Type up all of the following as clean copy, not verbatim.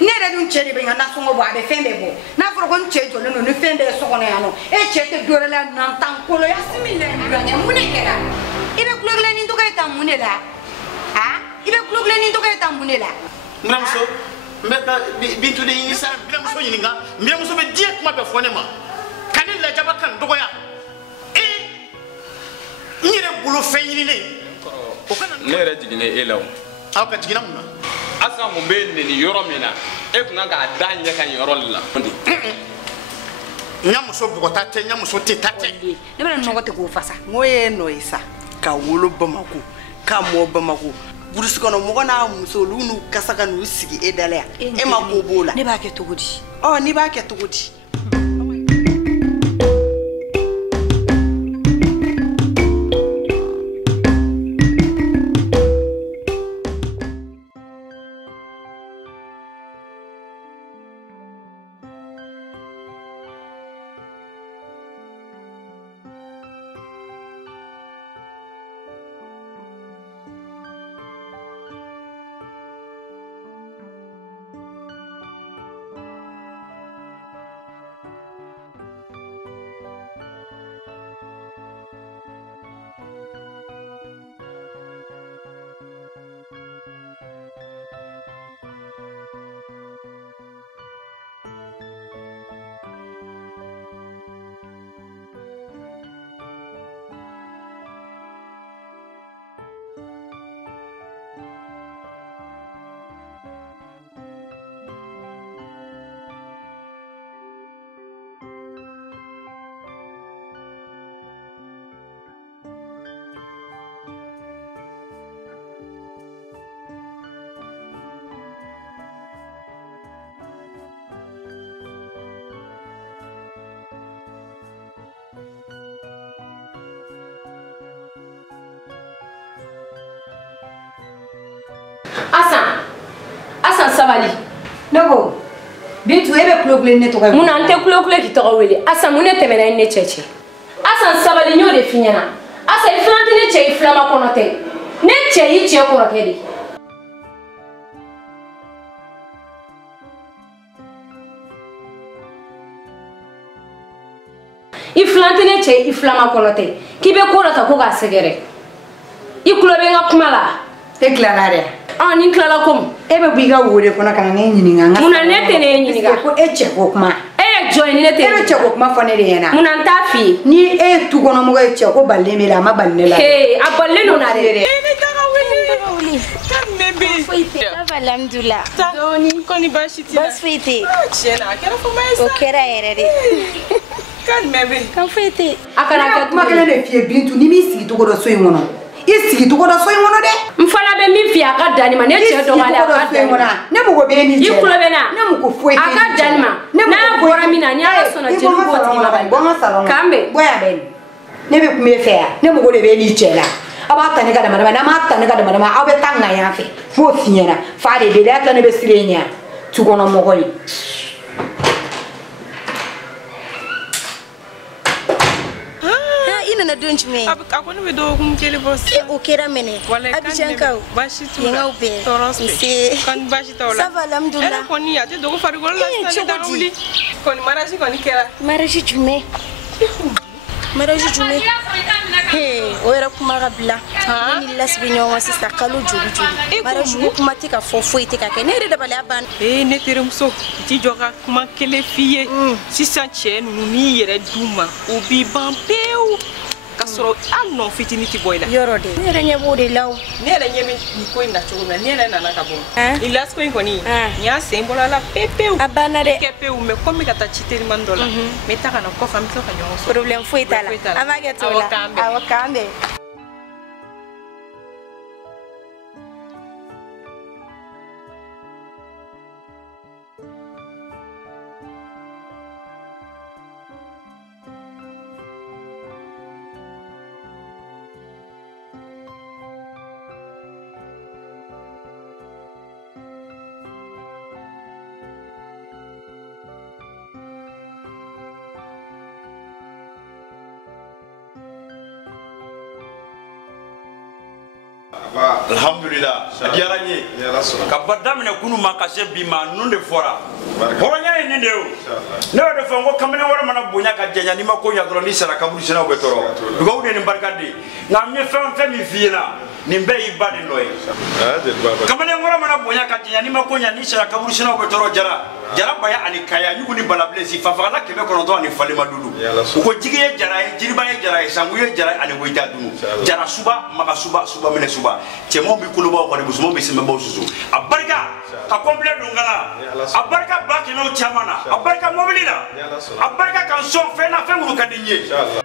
nere dun chere be ngana songo bo abe fembe bo na foro kon chejo no no fembe so kono ya no e chete dore la nan tankolo ya simile nganya munekera ibe kulogle ni to kay tamunela ha ibe kulogle ni to kay tamunela Mramso mbeka bintu de yinisa mramso yininga mramso be die kuma be fonema kanin la jaba kan dogo ya nyire bulu fenyini ne o kana ne re jigine elaw aw ka jigina mun asa mo be ni yoro mina e kuna ga danya kan yoro la nyamuso bugota te nyamuso te tate ne bana ngote ko fasa moye no isa ka wolo bamako ka mo bamako burus kono mo na muso lunu kasaka no sigi edale e mako bola ne ba ke togodi oh ni ba ke togodi Asan sabali Nago Bintu ebe kulogle ne to ga mun ante kulogle ki to wele Asan mun ne temena ne cheche Asan sabali nyo de finyana Asan iflanti ne che iflama konote ne che yi che ko rakedi iflanti ne che iflama konote kibe ko rata ko ga segere ikulobe nga kumala te klarare ah ni klala kom ebe biga wore kona kana ne nyininga nga muna nete ne nyiniga ko eche ko kuma join ne te ebe che ko kuma fonere yana muna ntafi ni tu kono mo eche ko ballemela ma ballela hey aballe no na re alhamdulillah doni koni bashiti basfiti chena kera fomesa okera erere kan mebe kan fete akana ka kuma kele ne fie bintu ni mi sigi to ko do so yimono isi to ko do so yimono de mfana be mi fi aka dani ma ne che do wala aka dani ne mo go be ni che ikulo be na ne mo ko foi aka dani ma na bora mina nya so na je ko ti ma ba kambe boya ben ne be kuma fe ya ne mo go de be ni che la aba tani kada mana na ma tani kada mana ma abe tanga ya fe fo tinyana fa de be la tani be sirenya tu kono mo ko ni na donji me akoni be do kum kele boss o kera mene abijan kaw bashi tu yenga ube toroste kan bashi tawla ça va alhamdulillah koni ya te do ko fari gol la tane dawli koni maraji koni kera maraji jume he o era kuma rabla ni lasbi nyoma sista kalu jubi maraji ko kuma tika fofo itika ke ne de bale aban ne tere muso ti joka kuma kele fiye sisa chen ni yere duma obi bampeu kasoro anno fitiniti boyla yorode ne renya bode law ne renya mi ko ina chogona ne na na kabo ilas ko ngoni nya sembola la pepeu abana de kepeu me komi kata chiteri mandola metaka na ko famito ka nyongo problem foi tala amage tola awakambe alhamdulillah adiaranye ka badamne kunu makase bima nunde fora horonya ni ndeo ne wade fongo kamene wala mana bonya ka jenya ni makonya dro ni sara kaburi sina obetoro bigo ude ni barkadi na mi fem mi fiena ni mbe ibadi noy kamene wala mana bonya ka jenya ni makonya ni sara kaburi sina obetoro jara baya ani kaya nyugo ni balablesi fafala kebe konoto ani falima dudu uko jigiye jara jiribaye jara sanguye jara ani goita dunu jara suba maka suba mene suba temo bi kuluba ko ne busumo bi sembe bo susu abarka ka complete dungala abarka baki no chamana abarka mobilina abarka kan so fe na fe mulu kadinye inshallah.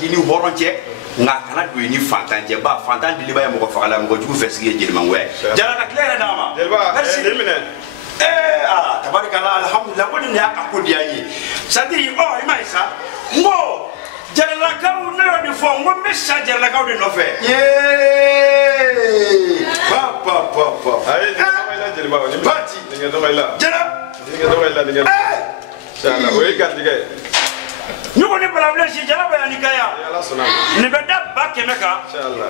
Kini horonje nga kana do ni fantanje ba fantan diliba ya mo ko fagala mo jugu fesige jilma ngwe jara ka clear dama merci tabarikala alhamdulillah woni ya ka ko diayi sadi imaisa ngo jara la ka no di fo ngo messa jara la ka de no fe pa ay la jilba ni parti ni do bayla jara ni do bayla ni inshallah we kan digay nyugo ni problem si jara bayani kaya ni beda ba kemeka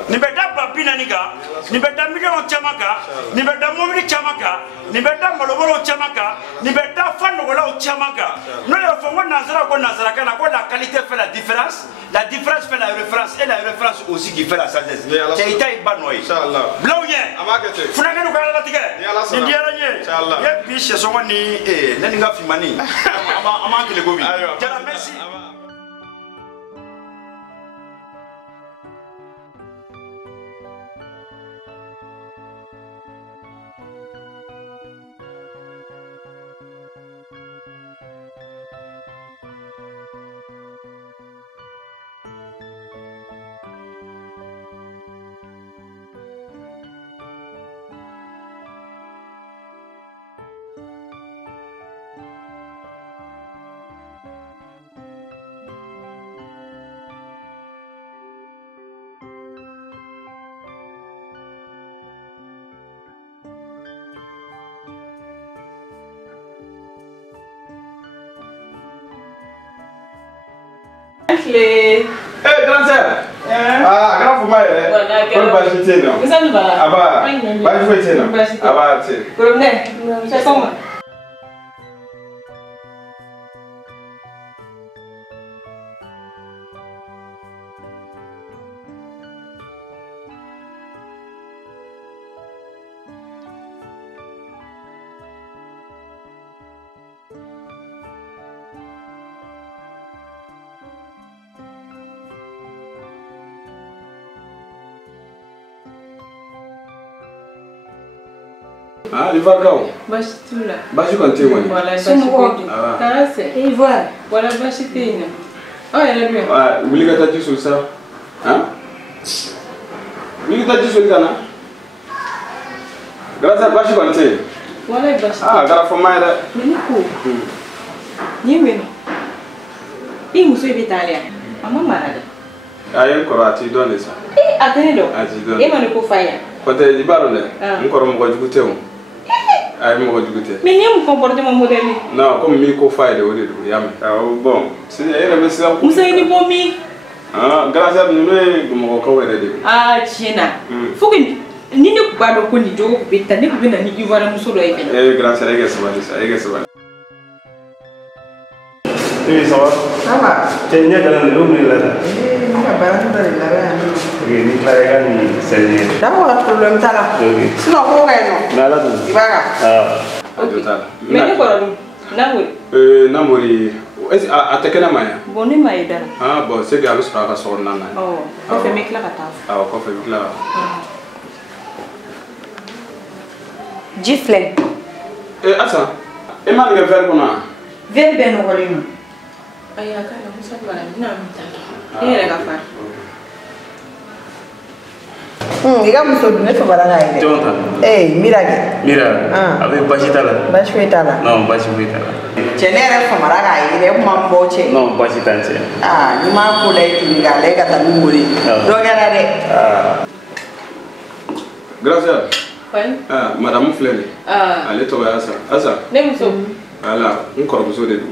ni beda ba binanika ni beda milion chamaka ni beda momri chamaka ni beda maloboro chamaka ni beda fando gola chamaka no le fongo nazara kana ko la qualité fait la différence fait la référence et la référence aussi qui fait la sagesse taita ibanoy inshallah blawye amakete funanga no kala tige ni diaranye inshallah ye bi se so ni nani nga fimani amakele gobi jara merci. Grand sœur. Grand Fuma. Comme Bachité, non? Vous allez voir. Ah bah, Bachité, non? Ah bah, tu sais. Colonel, c'est comment? Ah, il va quand? Bachitula. Bachité, oui. Voilà, Bachité. Caracé. Et voilà. Voilà, Bachité. Oh, elle est bien. Ouais, vous voulez que tu sur ça? Hein? Vous voulez que tu sur ça? Grâce à Bachité. Voilà, Bachité. Ah, grâce à Fuma. Mais Nico. Ni il me suit italien. Maman malade. Ah, il y a encore tu donnes ça. Eh, attendez donc. Ah, tu donnes. Et moi, ne peux pas faire. Quand tu es libre, encore un peu de goûter. Ah, il m'a dit. Mais il y a un comportement moderne. Non, comme Miko Fire, au début, il y a bon. C'est elle, mais c'est un peu. Vous savez, bon, mi. Ah, grâce à nous, nous avons ah, tiens. Faut que ni ne pas de conduire, mais tu n'as pas de voir un solo. Eh, grâce à elle, ça va. Oui, ça va. Ça va. Tu es né dans le monde là. Eh, on va pas rentrer là. Oui, ni clair ni c'est. D'abord, problème ça là. Sinon, on va non. Là, là. Il va là. Ah. Total. Mais ne pas Namori. Est-ce à te connais Maya? Bon, ne m'a aidé. Ah bon, c'est bien, alors ça va sortir nana. Oh, on fait mes claques à table. Ah, on fait mes claques. Gifle. Asa. E ma nge ver kona. Ver ben no golino. Ay akala musa bala na mtaka. Ere gafa. Iga muso ne fa bala ngai. Jonta. Mira. Avec Bachitala. Bachitala. Non, Bachitala. Genere fa mara ngai, ire mambo che. Non, Bachitance. Ni ma ko le ti ga le ga ta muri. Do gara de. Gracias. Ouais. Madame Flele. Allez to Asa. Asa. Ne muso. Ala, un kormuso de du.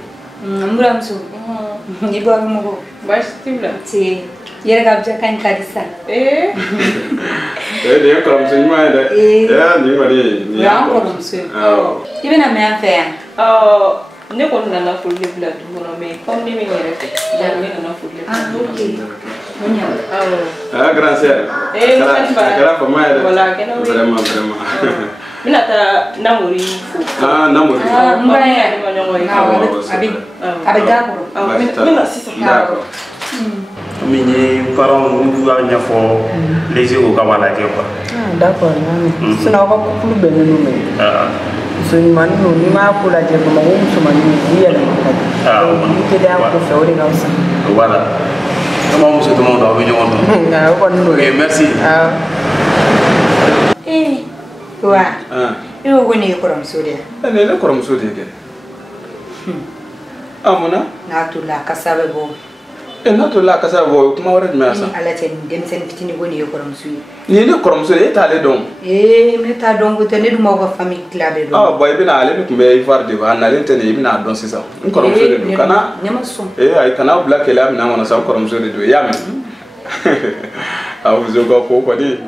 Mbura muso. Ni bo mo. Bachitibla. Si. Yere ga bja kan kadisa. De kormuso ni ma de. Ni ma ni. Ya kormuso. Ibena me affaire. Ne ko nana fulle bla du no me comme ni me yere fe. Ya me nana fulle. OK. Monya. Gracias. Cara fa ma de. Voilà, que no. Vraiment. Mina ta namori fu. Namori. Mbaya ni manyo Abi d'accord. Mina sisa. D'accord. Mini parents nous voir nya fo les yeux ka wala ke quoi. D'accord, mami. Sina ko kulu be no me. So ni man no ni ma ko la je ko ma so man ni ya la. Ni ke da ko fe ori ga usa. Voilà. Comment monsieur tout le monde a venu on. Merci. Wa. Yo woni ko ram so de. Ne ko ram so de ke. Amuna? Na tula kasabe bo. Na tula kasabe bo kuma wara me asa. Ala ten dem sen fitini woni ko ram so. Ni ne ko ram so de ta le don. Me ta don ko tene dum ko famille clabe don. Boy bina ale ku me ifar de ba na le tene bina don sisa. Ko ram so de do kana. Nyama so. Ay kana black ele amina wana sa ko ram so de do ya me. Awu zo ko ko di.